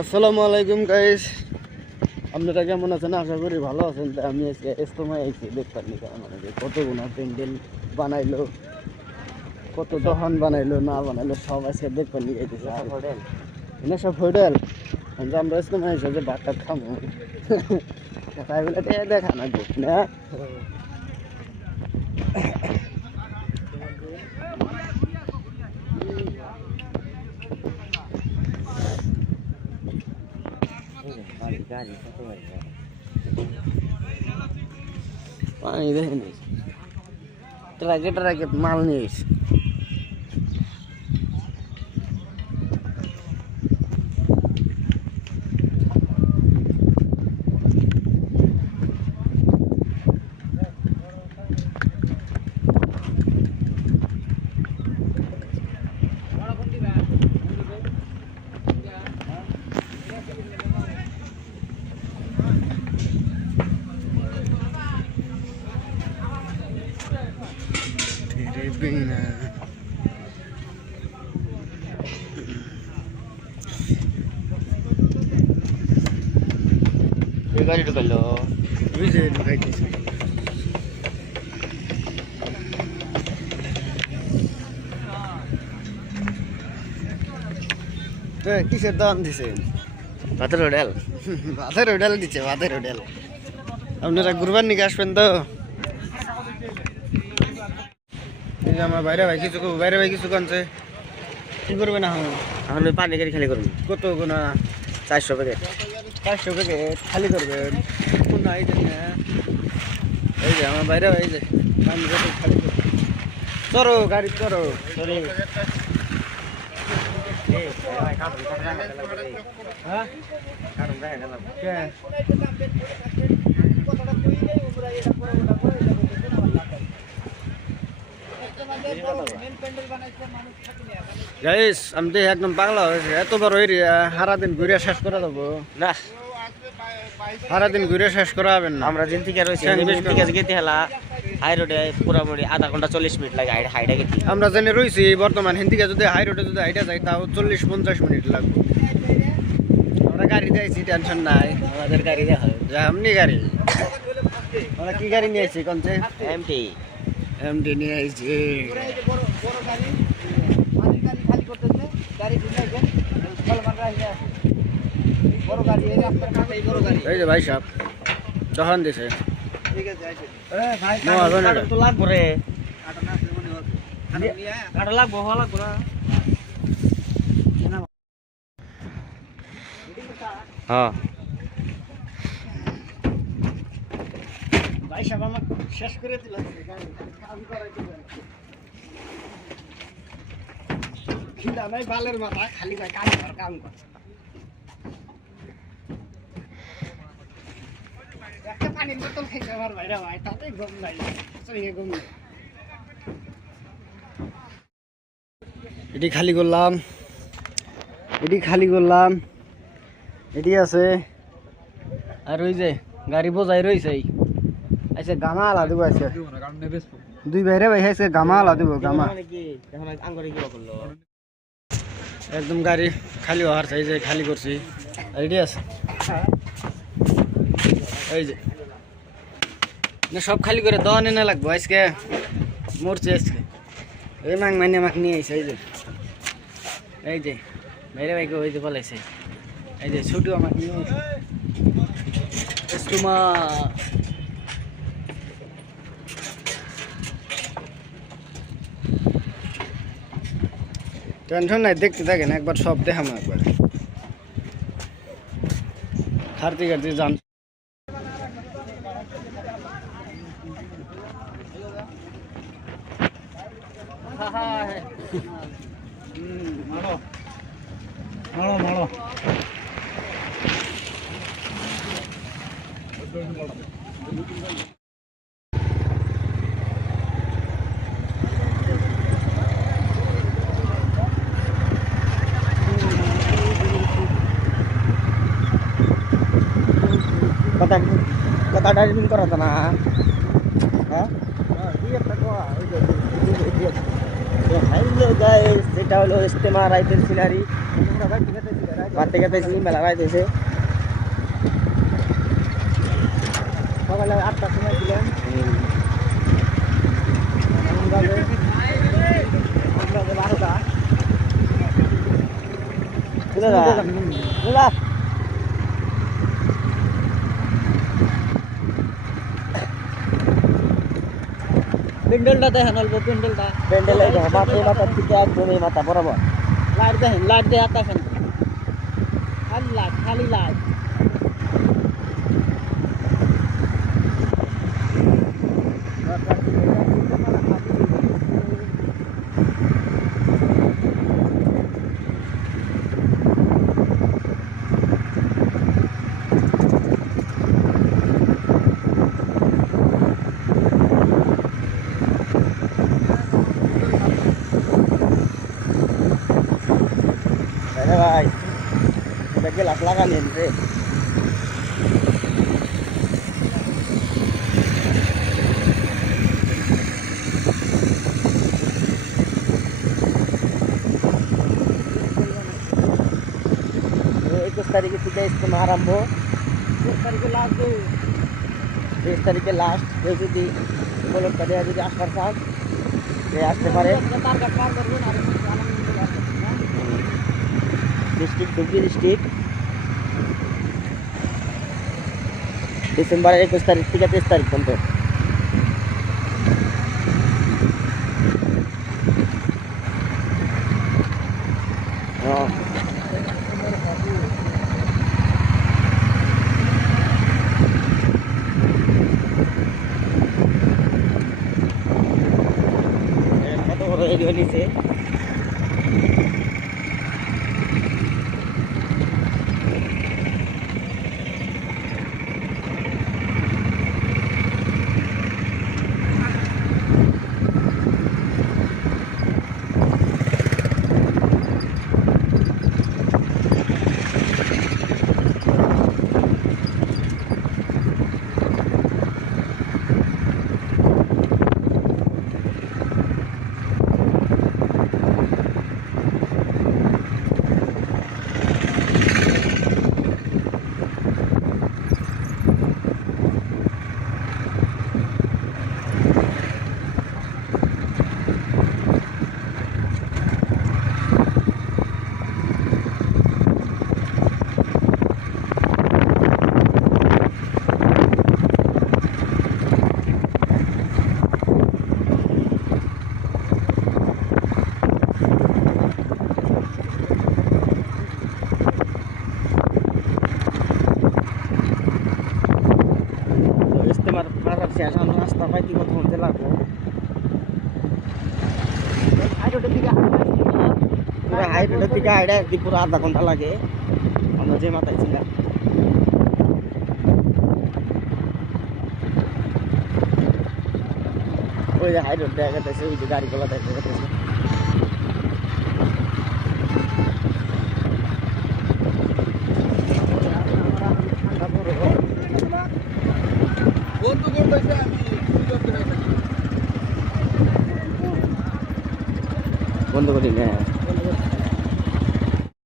আসসালামু আলাইকুম গাইস, আপনারা কেমন আছেন? আশা করি ভালো আছেন। আমি আজকে ইজতেমায় আইছি দেখবার নিকে আমাদের কতগুনা প্যান্ডেল বানাইলো, কত দহন বানাইলো না বানাইলো সব আজকে দেখবার নিকে আইতেছে। এনে সব হোটেল আমরা ইজতেমায় আইসি যে ভাত টাত খামো তাই বলে দেখা না গো না পানি দেখে নিস ট্রাকে ট্রাকে মাল নিস। গাড়ি ঢুকাইলো বুঝে ঢুকাইতেছে। কিসের দাম দিছে? ভাতের হোটেল ভাতের হোটেল দিচ্ছে, ভাতের হোটেল। আপনারা ঘুরবার নিকে আসবেন তো? এই যে আমার বাইরে ভাই কিছু কানছে কি করবে না? আমি পানি গাড়ি খালি করবো কত গোনা? 400 প্যাকেট 400 প্যাকেট খালি করবেন? এই যে আমার বাইরে এই যে পানি বোতল খালি করবেন। চলো গাড়ি চলো। হ্যাঁ গাইস আমি তো একদম পাগলা হয়েছে। এত বড় এরিয়া সারাদিন ঘুরে শেষ করা যাবো না? সারাদিন ঘুরে শেষ করা হবে না। আমরা দিন থেকে রয়েছি গেতে হেলা হাই রোডে পুরাপুরি আধা ঘন্টা 40 মিনিট লাগে হাইটা গেতে। আমরা জেনে রয়েছি বর্তমান হিন্দিকে যদি হাই রোডে যদি হাইটা যাই তাও 40-50 মিনিট লাগবে। আমরা গাড়ি যাইছি, টেনশন নাই। আমাদের গাড়ি দেখা যা আমনি গাড়ি আমরা কি গাড়ি নিয়ে আসছি কোনছে? এমটি এমডি নিয়ে আসছি। এই যে ভাই সাহেব দোকান দিছে। তো লাগবো রে, কাটা লাগবো হওয়া লাগবো না। হ্যাঁ ভাই সাহেব আমার শেষ করে দিল। খিদা নাই বালের মাথা, খালি ভাই কাম কর কাম কর। একটা পানির বোতল খাইতে আমার ভাইরা ভাই তাতে গম নাই, গম নাই। এটি খালি করলাম, এটি আছে। আর ওই যে গাড়ি বোঝাই রয়েছে আচ্ছা গামা আলা দেবো। আছে দুই ভাইরে ভাই আছে গামা আলা দেবো। গামা একদম গাড়ি খালি হওয়ার চাই যে খালি করছি। রেডি আছে এই যে না সব খালি করে দোকানে না লাগবো আজকে মরছে আজকে। এই মাং মানে আমাকে নিয়ে আইছে। এই যে ভাইরে ভাইকে ওই যে বলাইছে। এই যে ছোট আমাকে নিয়ে আইছে। টেনশন নাই, দেখতে থাকেন একবার সব দেখাম একবার। খারতি খারতি যান। kata dari min kora tanah. Hah? Iya tak gua. Hello guys, এটা হলো ইজতেমা রাইতের সিনারি। তোমরা ভাই ঠিক আছে বাড়তে গেতেছি মেলা রাইতেছে সকালে 8টার সময় ছিলেন এখন বাজে 12টা প্যান্ডেলটা দেখেন অল্প প্যান্ডেলটা প্যান্ডেল এই দেখো মাথা এই মাথার থেকে একদম এই মাথা বরাবর লাইট দেখেন লাইট দিয়ে দেখেন খালি লাইট ভাই এটা গ্লাস লাগালেন রে একুশ তারিখে থেকে ইজতেমা আরম্ভ 23 তারিখে লাস্ট কেউ যদি উপলক্ষটা দেওয়া যদি আসবার চান সে আসতে পারে ডিস্ট্রিক্ট ধুবড়ি ডিস্ট্রিক্ট ডিসেম্বরের 21 তারিখ থেকে 23 তারিখ পর্যন্ত কত বড় এরিয়া নিছে ইজতেমার বাজার শেষ আমরা রাস্তা পাইতে কত ঘন্টা লাগবো পুরো হাই রোডের থেকে হাইডা পুরো আধা ঘন্টা লাগে আমরা যে মাথায় ছিলাম ওই যে হাই রোড দেখা গেছে ওই যে গাড়িগুলো দেখা গেছে বন্ধ করি না